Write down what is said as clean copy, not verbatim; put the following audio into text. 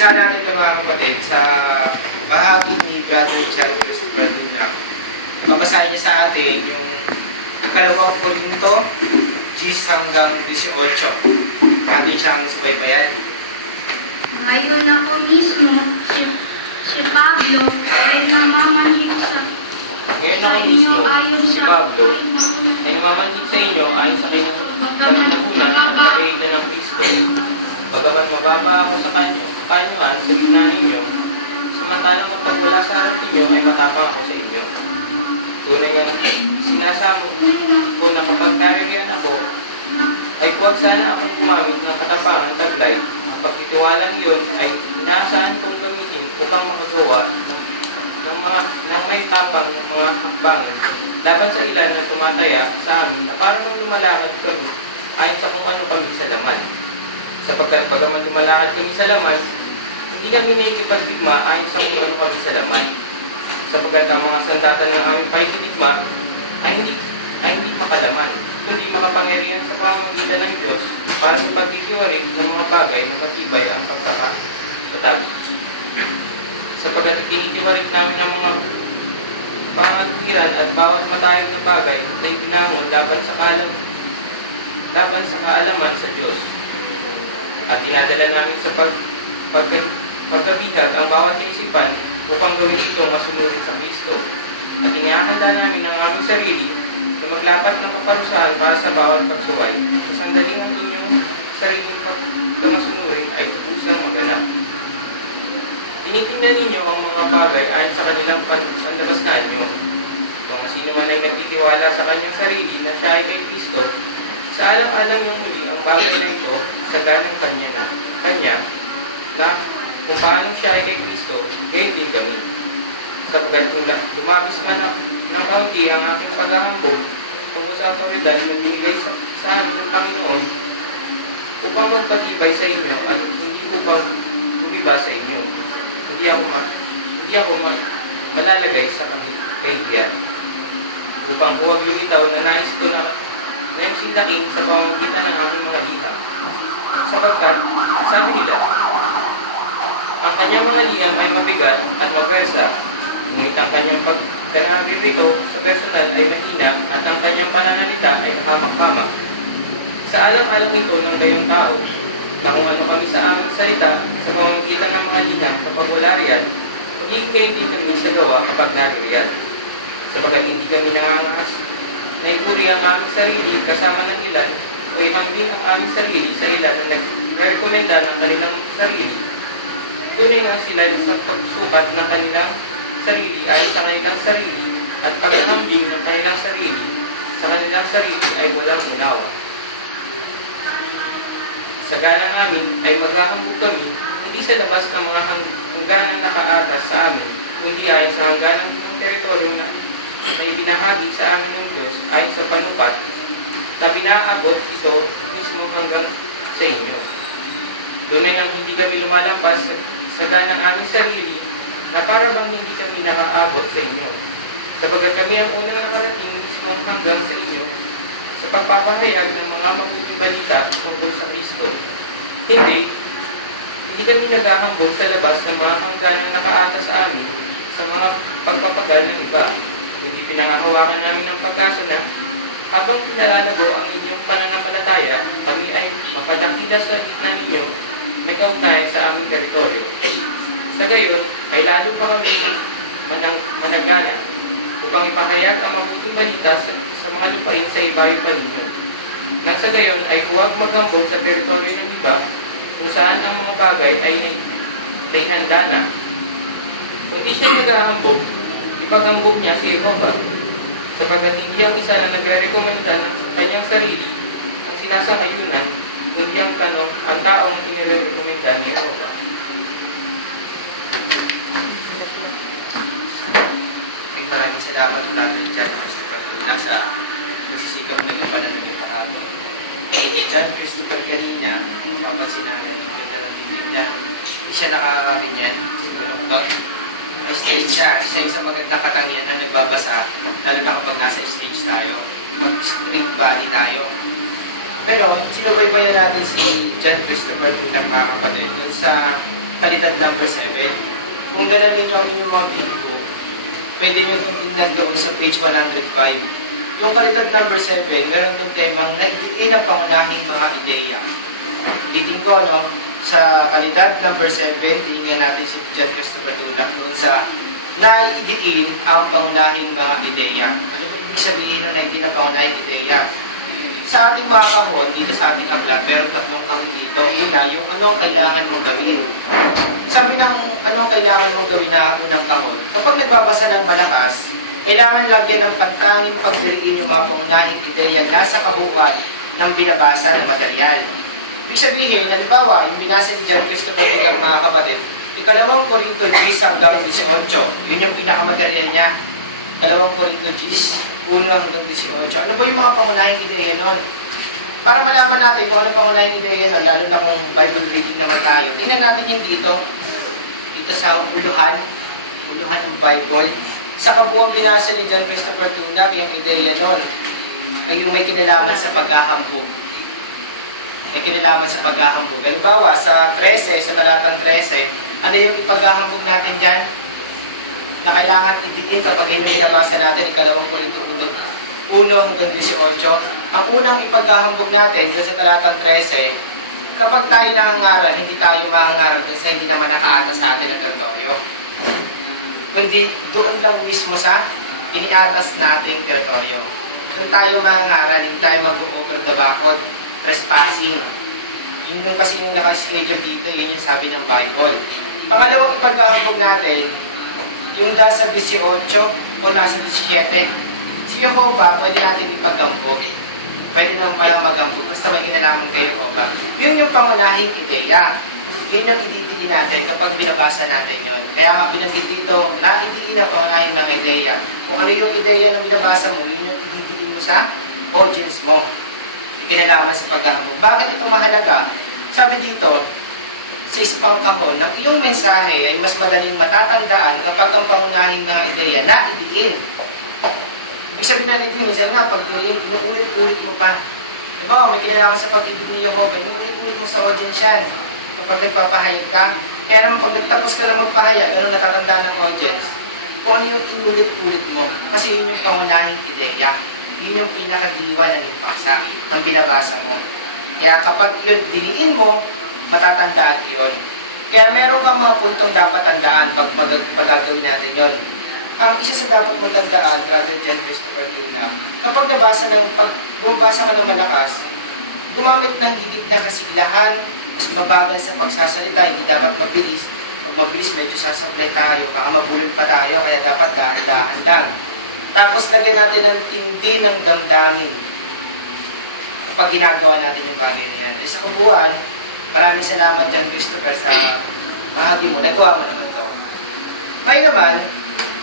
Umpisa natin ito mga kapatid sa bahagi ni Brother John Christopher Dunya. Mabasahin niya sa atin yung ikalawang Korinto 10 hanggang 18. Atin siyang subaybayan. Ngayon ako mismo, si Pablo, ay namamanhik sa inyo ayon si sa Pablo, ay namamanhik sa inyo ayon sa kinakunan at kailan ng Kristo. Bagaman mababa ako sa kanyuan sa gitna ninyo, samantalang magpagmula sa harap ninyo ay matapang ako sa inyo. Tunay nga sinasamo ko na kapag naririyan ako, ay huwag sana akong gumamit ng katapangan taglay. Ang pagtitiwalang yun ay inaasahan kong gamitin upang makagawa ng may tapang ng mga hakbangan laban sa ilan na tumataya sa amin na parang lumalakad kami ayon sa kung ano kami sa laman. Sapagkat pagaman lumalakad kami sa laman, hindi kami nakikipagdigma ayon sa kung ano kami sa laman. Sapagkat ang mga sandatan ng aming pakikidigma ay hindi makalaman, kundi makapangyarihan sa pamamagitan ng Diyos para sa pagtitiwarik ng mga bagay na matibay ang pagkakatatag. Sapagkat tinitiwarik namin ang mga pangatiran at bawat matayog na bagay ay pinangon laban sa kaalaman sa Diyos. At tinadala namin sa pagkabihag ang bawat kaisipan upang gawin itong masunurin sa Kristo. At inihahanda namin ang aming sarili na maglapat ng kaparusahan para sa bawat pagsuway. Sa sandaling ang inyong sariling pagkamasunurin ay tubusang maganap. Tinitingnan ninyo ang mga bagay ayon sa kanilang panlabas na anyo. Kung sino man ay nagtitiwala sa kanyang sarili na siya ay kay Kristo, sa alang-alang yung muli ang bagay na ito sa ganang kanya na kung paano siya ay kay Kristo, gayon din kami. Sapagkat lumabis man ng kaunti ang aking paghahambog tungkol sa autoridad na binigay sa amin ng Panginoon upang magpatibay sa inyo at hindi upang bumiba sa inyo. Hindi ako malalagay sa kahihiyan. Upang huwag lumitaw na nais ko na yung sindaking sa pamamagitan ng aking mga liham. Sapagkat, sabi nila, ang kanyang mga liham ay mabigat at mapwersa, ngunit ang kanyang pagkanaririto sa personal ay mahina at ang kanyang pananalita ay nakamak-pamak. Sa alang-alang ito ng gayong tao, na kung ano kami sa aming salita sa pamamagitan ng mga liham kapag wala riyan, hindi kayo din kami sa gawa kapag naririyan. Sapagkat hindi kami nangangahas na ipuri ang aming sarili kasama ng ilan o ihambing ang aming sarili sa ilan na nagre-rekomenda ng kanilang sarili. Tunay nga sila sa pagsukat ng kanilang sarili ay sa kanilang sarili at paghahambing ng kanilang sarili sa kanilang sarili ay walang unawa. Sa ganang amin ay maghahambog kami hindi sa labas ng mga hangganang nakaatas sa amin, kundi ayon sa hangganang ng teritoryo na ibinahagi sa amin ng Diyos ayon sa panukat na pinaabot ito mismo hanggang sa inyo. Doon nang hindi kami lumalampas sa ganang aming sarili na para bang hindi kami nakaabot sa inyo. Sapagkat kami ang unang nakarating mismo hanggang sa inyo sa pagpapahayag ng mga mabuting balita tungkol sa Kristo. Hindi kami naghahambog sa labas ng mga hangganang nakaatas sa amin sa mga pagpapagal ng iba. Hindi pinangahawakan namin ng pag-asa na habang pinalalago ang inyong pananampalataya, kami ay mapadakila sa gitna ninyo na kaugnayan sa aming teritoryo. Sa gayon, ay lalo pa kami managana upang ipahayag ang mabuting balita sa mga lupain sa ibayo pa ninyo. Nang sa gayon ay huwag maghambog sa teritoryo ng iba kung saan ang mga bagay ay handa na. Kung di siya naghahambog, ipaghambog niya si Jehovah, sapagkat hindi ang isa na nagre-rekomenda ng kanyang sarili ang sinasangayunan, kundi ang taong inire-rekomenda ni Jehovah. Maraming salamat Brother John Christopher Dunya sa nagsisikap ng pananamit kahapon. John Christopher kanina, mapapansin namin yung ganda ng bibig niya. Hindi siya nakakakinyan, siguro doon. May stage siya, isa magandang katangian na nagbabasa, lalo na kapag nasa stage tayo, mag-street body tayo. Pero, sinubaybayan natin si John Christopher Dunya mga kapatid, dun sa kalidad number 7. Kung ganun ninyo ang inyong mga video, pwede nyo itong tingnan doon sa page 105. Yung kalidad number 7, meron itong temang naidiin ang pangunahing mga ideya. Liting ko, no? Sa kalidad number 7, tingnan natin si John Christopher Tulak doon sa naidiin ang pangunahing mga ideya. Ano ba ibig sabihin ng naidiin ang pangunahing ideya? Sa ating mga kahon, dito sa ating aklat, pero tatlong kahon dito. Una, yung anong kailangan mong gawin. Sabi ng anong kailangan mong gawin na unang kahon. Kapag nagbabasa ng malakas, kailangan lagyan ng pantanging pagdiriin yung mga pangunahing ideya nasa kabuuan ng binabasa ng material. Ibig sabihin, halimbawa, yung binasa ni John Christopher Tulak, mga kapatid, ikalawang Korinto 10 hanggang 18, yun yung pinakamaterial niya. Kalawang Korinto 10, 1 hanggang 18. Ano ba yung mga pangunahing ideya nun? Para malaman natin kung ano pangunahing ideya nun, lalo na kung Bible reading naman tayo. Tingnan natin yung dito sa uluhan ng Bible. Sa kabuuang binasa ni John Christopher Tulak, yung ideya nun, ay yung may kinalaman sa paghahambog. May kinalaman sa paghahambog. Halimbawa, sa 13, sa talatang 13, ano yung ipaghahambog natin dyan? Na kailangan idiin kapag inilabasa natin, ikalawang Korinto 1 hanggang 18. Ang unang ipaghahambog natin, dyan sa talatang 13, kapag tayo nangangaral, hindi tayo mangangaral kasi hindi naman nakaata sa atin ang teritoryo. Kundi doon lang mismo sa iniatas nating teritoryo. Doon tayo mangangaral, hindi tayo mag-over the backward, trespassing. Yun yung kasi yung nakaschedule dito, yun yung sabi ng Bible. Pangalawang ipaghahambog natin, yung nasa 18 o nasa 17, si Jehovah, pwede natin ipaghambog. Pwede naman pala maghambog, basta may kinalaman kay Jehovah. Yun yung pangunahing ideya. Yun yung ididili natin kapag binabasa natin yun. Kaya nga binanggit dito, naidiin ang pangunahing mga ideya. Kung ano yung ideya na binabasa mo, yun yung ididili mo sa audience mo. Kinalaman sa paghahambog. Bakit ito mahalaga? Sabi dito, sa isang kahon, ng iyong mensahe ay mas madaling matatandaan kapag ang pangunahing mga ideya na idiin. Ibig sabihin na nito, minsan nga, pag inuulit-ulit mo pa. Diba, may kinalaman sa pag-ibig ni Jehovah, inuulit-ulit mo sa audience yan. Kapag nagpapahayag ka, kaya naman pag nagtapos ka lang magpahayag, ano natatandaan ng audience? Kung ano yung inulit-ulit mo. Kasi yun yung pangunahing ideya. Yun yung pinakadiwa ng impaksa ng binabasa mo. Kaya kapag yun diniin mo, matatandaan yun. Kaya meron kang mga puntong dapat tandaan pag magagawin natin yun. Ang isa sa dapat matandaan, Brother John Christopher Tulak, kapag pag bumabasa ka ng malakas, gumamit ng higit na kasiglahan, mas mabagal sa pagsasalita, hindi dapat mabilis. Pag mabilis, medyo sasablay tayo, baka mabulol pa tayo, kaya dapat dahan-dahan lang. Tapos lagyan natin ng tindi ng damdamin kapag ginagawa natin yung bagay na yan. Sa kabuuan, maraming salamat John Christopher sa bahagi mo. Nagawa mo naman ito. May naman,